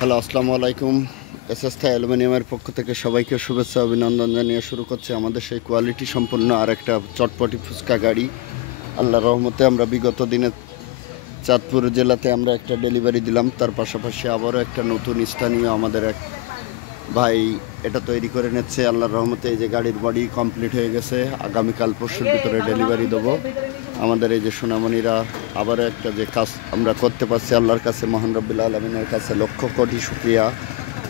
Hello, আসসালামু আলাইকুম। SS অ্যালুমিনিয়ামের পক্ষ থেকে সবাইকে শুভেচ্ছা অভিনন্দন জানিয়ে শুরু করছে আমাদের সেই কোয়ালিটি সম্পন্ন আর একটা চটপটি ফুচকা গাড়ি। আল্লাহর রহমতে আমরা বিগত দিনে চাঁদপুর জেলাতে আমরা একটা ডেলিভারি দিলাম, তার পাশাপাশি আবারও একটা নতুন স্থানীয় আমাদের এক ভাই এটা তৈরি করে নিচ্ছে। আল্লাহর রহমতে এই যে গাড়ির বডি কমপ্লিট হয়ে গেছে, আগামীকাল পরশুর ভিতরে ডেলিভারি দেবো। আমাদের এই যে সোনামণিরা আবারও একটা যে কাজ আমরা করতে পারছি, আল্লাহর কাছে মহান রব্বুল আলমিনের কাছে লক্ষ কোটি শুকরিয়া।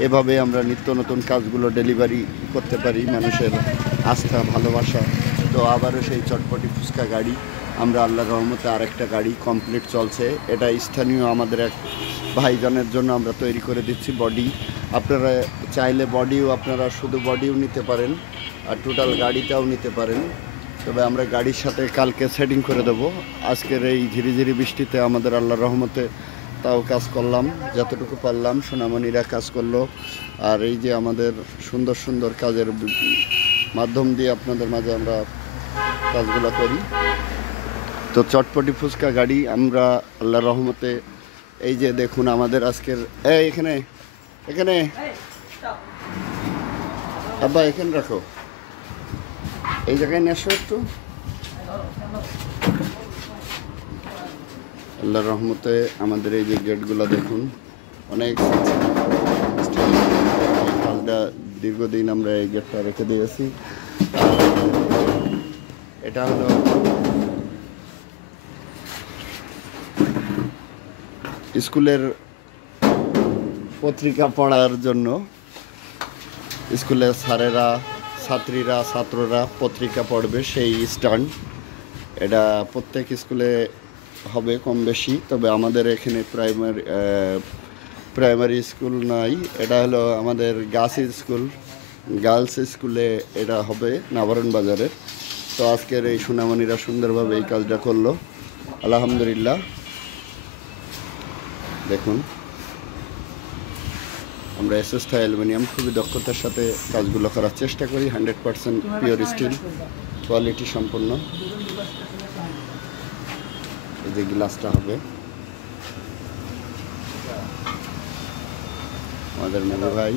এভাবে আমরা নিত্য নতুন কাজগুলো ডেলিভারি করতে পারি, মানুষের আস্থা ভালোবাসা। তো আবারও সেই চটপটি ফুচকা গাড়ি আমরা আল্লাহর রহমতে আরেকটা গাড়ি কমপ্লিট চলছে। এটা স্থানীয় আমাদের এক ভাইজানের জন্য আমরা তৈরি করে দিচ্ছি বডি। আপনারা চাইলে আপনারা শুধু বডিও নিতে পারেন আর টোটাল গাড়িটাও নিতে পারেন। তবে আমরা গাড়ির সাথে কালকে সেটিং করে দেবো। আজকের এই ঝিরিঝিরি বৃষ্টিতে আমাদের আল্লাহর রহমতে তাও কাজ করলাম, যতটুকু পারলাম। সোনামণিরা কাজ করলো। আর এই যে আমাদের সুন্দর সুন্দর কাজের মাধ্যম দিয়ে আপনাদের মাঝে আমরা কাজগুলো করি। তো চটপটি ফুচকা গাড়ি আমরা আল্লাহর রহমতে এই যে দেখুন আমাদের আজকের এখানে এখানে আব্বা এখানে রাখো, এই জায়গায় নিয়ে আসো একটু। আল্লাহর রহমতে আমাদের এই যে গেটগুলো দেখুন, অনেক কাজটা দীর্ঘদিন আমরা এই গেটটা রেখে দিয়েছি। এটা হলো স্কুলের পত্রিকা পড়ার জন্য, স্কুলের স্যারেরা ছাত্ররা পত্রিকা পড়বে সেই স্ট্যান্ড। এটা প্রত্যেক স্কুলে হবে কম বেশি, তবে আমাদের এখানে প্রাইমারি স্কুল নাই। এটা হলো আমাদের গার্লস স্কুলে এটা হবে নাবারণ বাজারে। তো আজকের এই সোনামণিরা সুন্দরভাবে এই কাজটা করলো, আলহামদুলিল্লাহ। দেখুন আমরা এসএস অ্যালুমিনিয়াম খুবই দক্ষতার সাথে কাজগুলো করার চেষ্টা করি। 100% পিওর স্টিল, কোয়ালিটি সম্পন্ন। এই যে গ্লাসটা হবে আমাদের মেজে ভাই,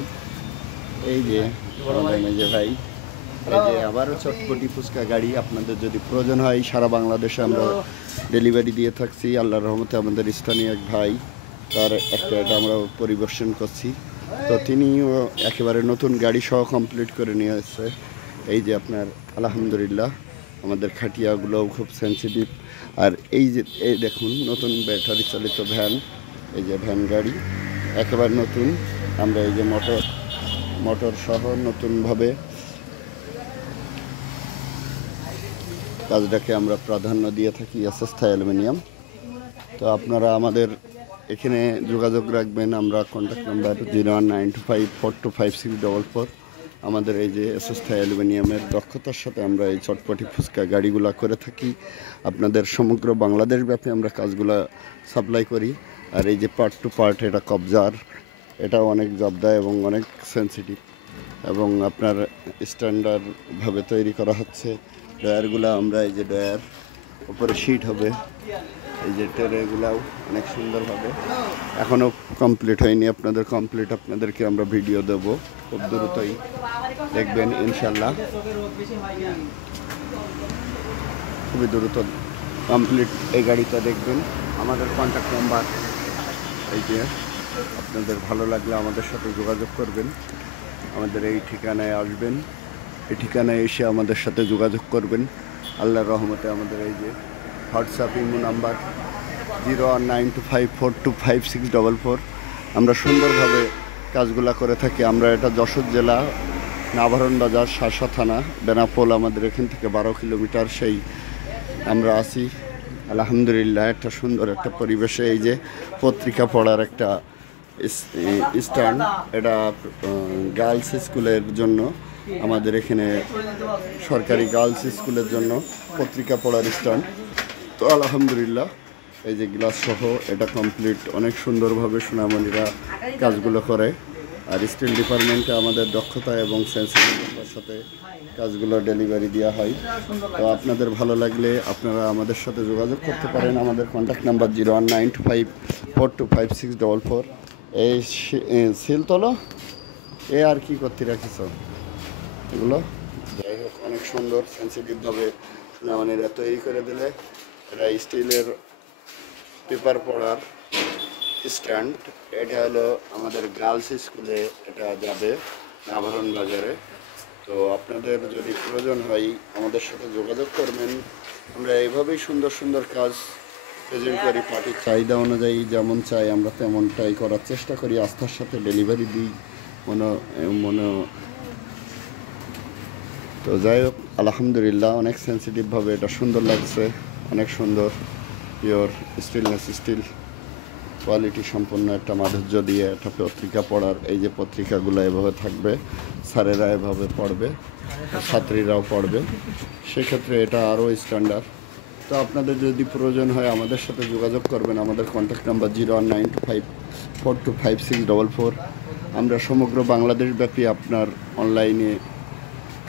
এই যে আমাদের মেজে ভাই, এই যে আবারও চটপটি ফুচকা গাড়ি। আপনাদের যদি প্রয়োজন হয় সারা বাংলাদেশে আমরা ডেলিভারি দিয়ে থাকছি। আল্লাহর রহমতে আমাদের স্থানীয় এক ভাই, তার একটা এটা আমরা পরিবেশন করছি। তো তিনিও একেবারে নতুন গাড়ি সহ কমপ্লিট করে নিয়ে এসেছে। এই যে আপনার আলহামদুলিল্লাহ আমাদের খাটিয়াগুলোও খুব সেন্সিটিভ। আর এই যে এই দেখুন নতুন ব্যাটারি চালিত ভ্যান, এই যে ভ্যান গাড়ি একেবারে নতুন। আমরা এই যে মোটর সহ নতুনভাবে কাজটাকে আমরা প্রাধান্য দিয়ে থাকি এসএস অ্যালুমিনিয়াম। তো আপনারা আমাদের এখানে যোগাযোগ রাখবেন। আমরা কন্ট্যাক্ট নাম্বার 019254256444। আমাদের এই যে এসএস অ্যালুমিনিয়ামের দক্ষতার সাথে আমরা এই চটপটি ফুচকা গাড়িগুলো করে থাকি। আপনাদের সমগ্র বাংলাদেশ ব্যাপী আমরা কাজগুলো সাপ্লাই করি। আর এই যে পার্ট টু পার্ট এটা কবজার, এটাও অনেক জবদা এবং অনেক সেন্সিটিভ এবং আপনার স্ট্যান্ডার্ডভাবে তৈরি করা হচ্ছে। ডয়ারগুলো আমরা এই যে ডয়ার উপরে শিট হবে, এই যে ট্রেগুলাও অনেক সুন্দরভাবে এখনও কমপ্লিট হয়নি। আপনাদেরকে আমরা ভিডিও দেব খুব দ্রুতই, দেখবেন ইনশাল্লাহ খুবই দ্রুত কমপ্লিট এই গাড়িটা দেখবেন। আমাদের কন্ট্যাক্ট নাম্বার এই যে, আপনাদের ভালো লাগলে আমাদের সাথে যোগাযোগ করবেন। আমাদের এই ঠিকানায় আসবেন, এই ঠিকানায় এসে আমাদের সাথে যোগাযোগ করবেন। আল্লাহর রহমতে আমাদের এই যে হোয়াটসঅ্যাপ ইমো নাম্বার 019254256444। আমরা সুন্দরভাবে কাজগুলা করে থাকি। আমরা এটা যশোর জেলা নাবারণ বাজার, শাসা থানা, বেনাপোল। আমাদের এখান থেকে 12 কিলোমিটার সেই আমরা আছি। আলহামদুলিল্লাহ একটা সুন্দর একটা পরিবেশে এই যে পত্রিকা পড়ার একটা স্ট্যান্ড, এটা গার্লস স্কুলের জন্য। আমাদের এখানে সরকারি গার্লস স্কুলের জন্য পত্রিকা পড়ার স্ট্যান্ড। তো আলহামদুলিল্লাহ এই যে গ্লাস সহ এটা কমপ্লিট, অনেক সুন্দরভাবে সোনামণিরা কাজগুলো করে। আর স্টিল ডিপার্টমেন্টে আমাদের দক্ষতা এবং সেন্সিটিভিটির সাথে কাজগুলো ডেলিভারি দেওয়া হয়। তো আপনাদের ভালো লাগলে আপনারা আমাদের সাথে যোগাযোগ করতে পারেন। আমাদের কন্ট্যাক্ট নাম্বার 019254256444। এই সিল তোলো, এ আর কি করতে রাখিস এগুলো। যাই হোক, অনেক সুন্দর সেন্সিটিভভাবে সোনামণিরা তৈরি করে দিলে। এটা স্টিলের পেপার পড়ার স্ট্যান্ড। এটা হলো আমাদের গার্লস স্কুলে, এটা যাবে আভরণ বাজারে। তো আপনাদের যদি প্রয়োজন হয় আমাদের সাথে যোগাযোগ করবেন। আমরা এইভাবেই সুন্দর সুন্দর কাজ প্রেজেন্ট করি, পার্টির চাহিদা অনুযায়ী যেমন চাই আমরা তেমনটাই করার চেষ্টা করি, আস্থার সাথে ডেলিভারি দিই মনে মনে। তো যাই হোক, আলহামদুলিল্লাহ অনেক সেন্সিটিভভাবে এটা সুন্দর লাগছে, অনেক সুন্দর পিওর স্টিলনেস স্টিল কোয়ালিটি সম্পন্ন একটা মাধুর্য দিয়ে একটা পত্রিকা পড়ার। এই যে পত্রিকাগুলো এভাবে থাকবে, স্যারেরা এভাবে পড়বে, ছাত্রীরাও পড়বে, সেক্ষেত্রে এটা আরও স্ট্যান্ডার্ড। তো আপনাদের যদি প্রয়োজন হয় আমাদের সাথে যোগাযোগ করবেন। আমাদের কন্ট্যাক্ট নাম্বার 019254256444। আমরা সমগ্র বাংলাদেশ ব্যাপী আপনার অনলাইনে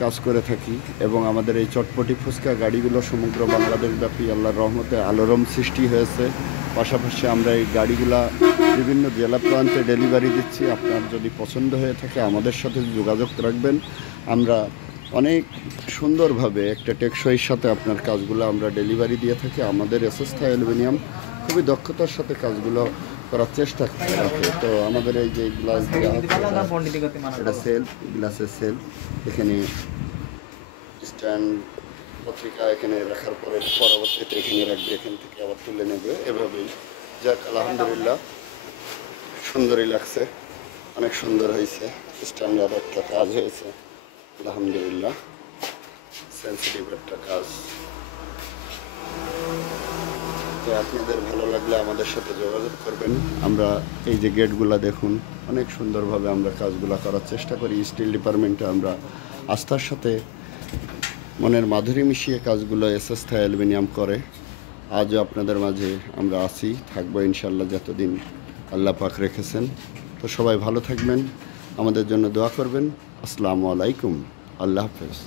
কাজ করে থাকি এবং আমাদের এই চটপটি ফুচকা গাড়িগুলো সমগ্র বাংলাদেশ ব্যাপী আল্লাহর রহমতে আলোড়ন সৃষ্টি হয়েছে। পাশাপাশি আমরা এই গাড়িগুলা বিভিন্ন জেলা প্রান্তে ডেলিভারি দিচ্ছি। আপনার যদি পছন্দ হয়ে থাকে আমাদের সাথে যোগাযোগ রাখবেন। আমরা অনেক সুন্দরভাবে একটা টেকসইয়ের সাথে আপনার কাজগুলো আমরা ডেলিভারি দিয়ে থাকি। আমাদের এসএসথা অ্যালুমিনিয়াম খুবই দক্ষতার সাথে কাজগুলো করার চেষ্টা করে রাখে। তো আমাদের এই যে গ্লাস দেওয়া হচ্ছে, এটা সেলফ, গ্লাসের সেলফ, এখানে স্ট্যান্ড, পত্রিকা এখানে রাখার পরে পরবর্তীতে এখানে রাখবে, এখান থেকে আবার তুলে নেবে, এভাবেই। যাক, আলহামদুলিল্লাহ সুন্দরই লাগছে, অনেক সুন্দর হয়েছে, স্ট্যান্ডার্ড একটা কাজ হয়েছে আলহামদুলিল্লাহ, সেন্সিটিভ একটা কাজ। তো আপনাদের ভালো লাগলে আমাদের সাথে যোগাযোগ করবেন। আমরা এই যে গেটগুলো দেখুন, অনেক সুন্দরভাবে আমরা কাজগুলো করার চেষ্টা করি। স্টিল ডিপার্টমেন্টে আমরা আস্থার সাথে মনের মাধুরী মিশিয়ে কাজগুলো এসএসথা অ্যালুমিনিয়াম করে। আজও আপনাদের মাঝে আমরা আছি, থাকবো ইনশাল্লাহ যতদিন আল্লাহ পাক রেখেছেন। তো সবাই ভালো থাকবেন, আমাদের জন্য দোয়া করবেন। আসসালামু আলাইকুম, আল্লাহ হাফেজ।